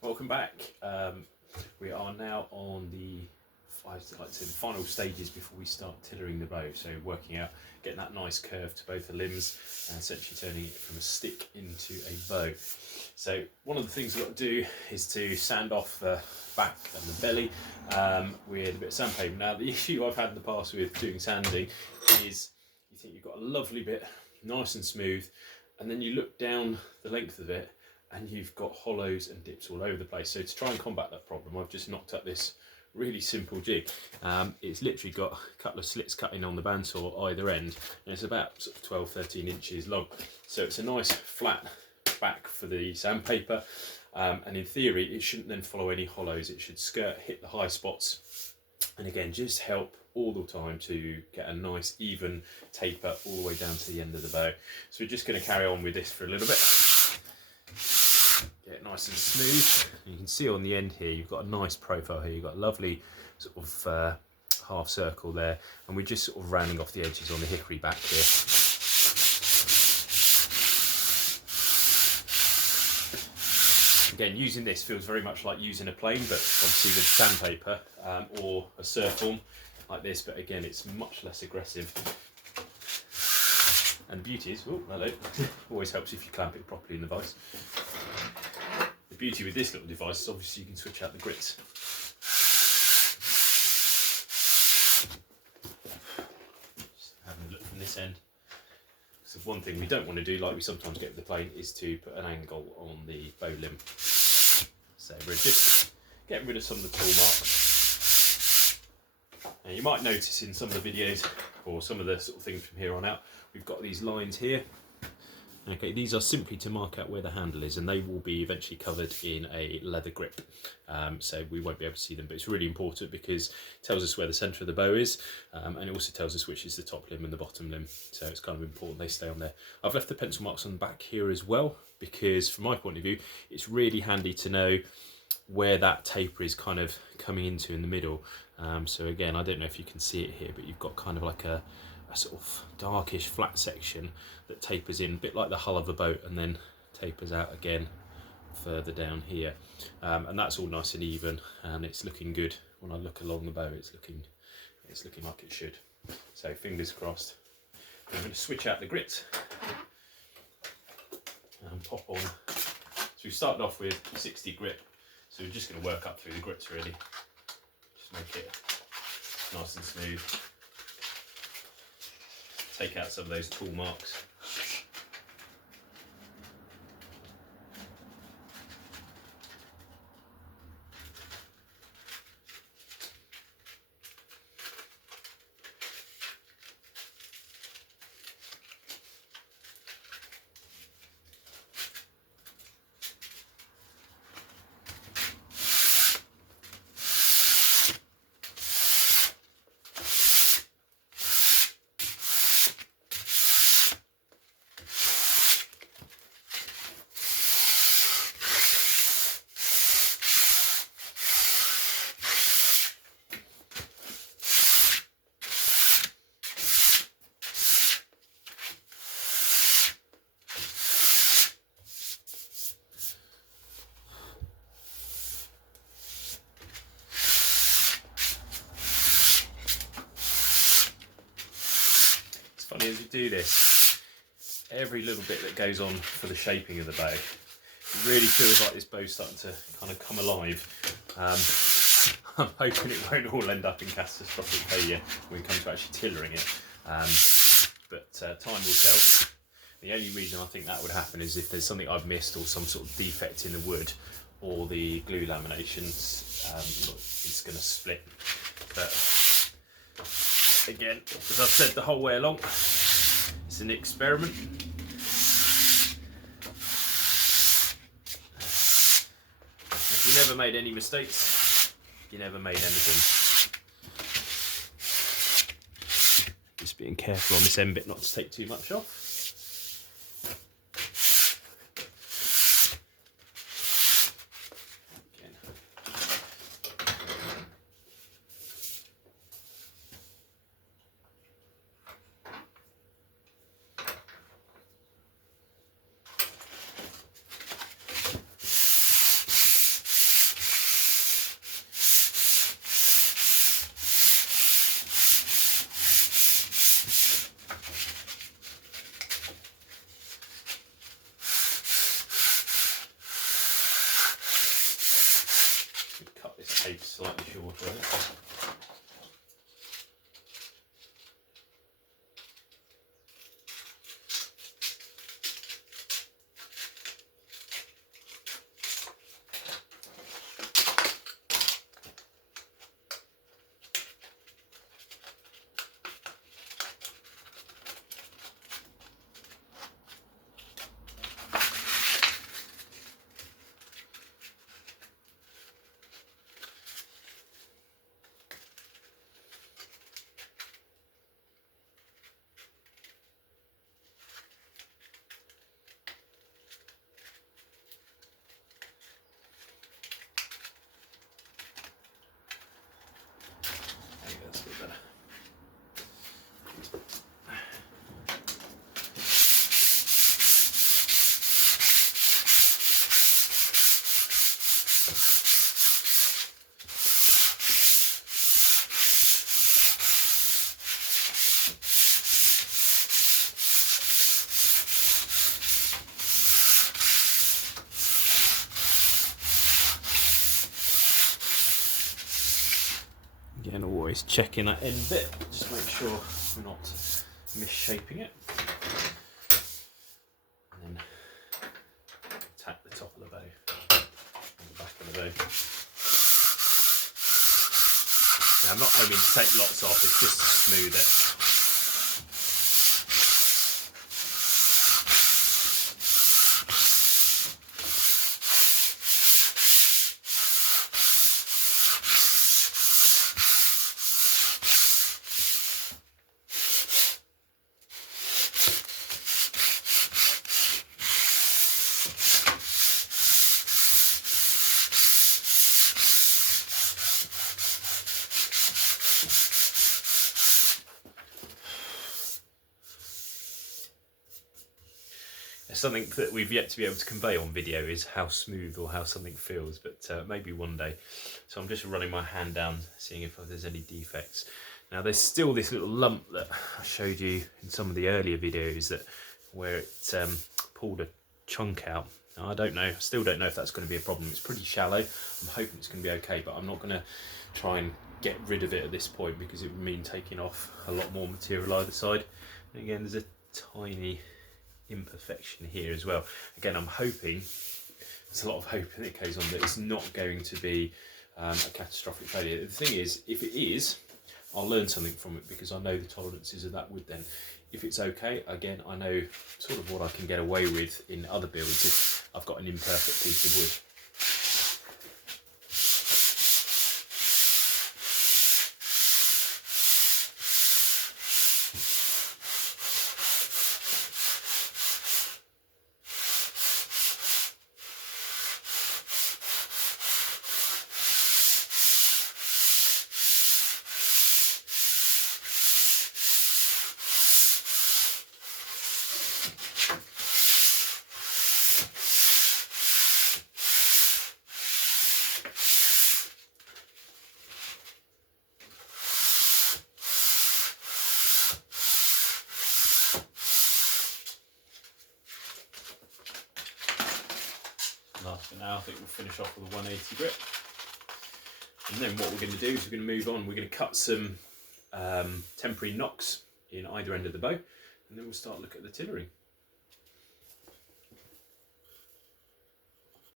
Welcome back. We are now on the final stages before we start tillering the bow. So working out, getting that nice curve to both the limbs and essentially turning it from a stick into a bow. So one of the things we've got to do is to sand off the back and the belly with a bit of sandpaper. Now the issue I've had in the past with doing sanding is you think you've got a lovely bit, nice and smooth, and then you look down the length of it and you've got hollows and dips all over the place. So to try and combat that problem, I've just knocked up this really simple jig. It's literally got a couple of slits cut in on the bandsaw either end, and it's about sort of 12-13 inches long. So it's a nice flat back for the sandpaper, and in theory it shouldn't then follow any hollows. It should hit the high spots, and again just help all the time to get a nice even taper all the way down to the end of the bow. So we're just going to carry on with this for a little bit. Get it nice and smooth. You can see on the end here you've got a nice profile here, you've got a lovely sort of half circle there, and we're just sort of rounding off the edges on the hickory back here. Again, using this feels very much like using a plane, but obviously with sandpaper or a surfform like this, but again it's much less aggressive. And the beauty is, oh hello, always helps if you clamp it properly in the vise. The beauty with this little device is obviously you can switch out the grits. Just having a look from this end. So one thing we don't want to do, like we sometimes get with the plane, is to put an angle on the bow limb. So we're just getting rid of some of the tool marks. Now you might notice in some of the videos, or some of the sort of things from here on out, we've got these lines here. Okay, these are simply to mark out where the handle is, and they will be eventually covered in a leather grip, so we won't be able to see them, but it's really important because it tells us where the centre of the bow is, and it also tells us which is the top limb and the bottom limb, so it's kind of important they stay on there. I've left the pencil marks on the back here as well, because from my point of view it's really handy to know where that taper is kind of coming into in the middle. So again, I don't know if you can see it here, but you've got kind of like a sort of darkish flat section that tapers in, a bit like the hull of a boat, and then tapers out again further down here, and that's all nice and even, and it's looking good. When I look along the bow, it's looking like it should. So fingers crossed. I'm going to switch out the grits and pop on. So we started off with 60 grit, so we're just going to work up through the grits really, just make it nice and smooth. Take out some of those tool marks. Funny as we do this, every little bit that goes on for the shaping of the bow, it really feels like this bow's starting to kind of come alive. I'm hoping it won't all end up in catastrophic failure when we come to actually tillering it, but time will tell. The only reason I think that would happen is if there's something I've missed, or some sort of defect in the wood, or the glue laminations, it's going to split. But again, as I've said the whole way along, it's an experiment. If you never made any mistakes, you never made anything. Just being careful on this end bit not to take too much off. tape slightly shorter, I think. That's a bit better. Again, always checking that end bit, just make sure we're not misshaping it. And then tack the top of the bow and the back of the bow. Now, I'm not aiming to take lots off, it's just to smooth it. Something that we've yet to be able to convey on video is how smooth or how something feels, but maybe one day. So I'm just running my hand down, seeing if there's any defects. Now there's still this little lump that I showed you in some of the earlier videos that where it pulled a chunk out. Now I don't know, still don't know if that's going to be a problem. It's pretty shallow. I'm hoping it's going to be okay, but I'm not going to try and get rid of it at this point because it would mean taking off a lot more material either side. And again, there's a tiny imperfection here as well. Again, I'm hoping, there's a lot of hope that goes on, that it's not going to be a catastrophic failure. The thing is, if it is, I'll learn something from it because I know the tolerances of that wood then. If it's okay, again, I know sort of what I can get away with in other builds if I've got an imperfect piece of wood. Last for now, I think we'll finish off with a 180 grit. And then what we're going to do is we're going to move on. We're going to cut some temporary nocks in either end of the bow, and then we'll start looking at the tillering.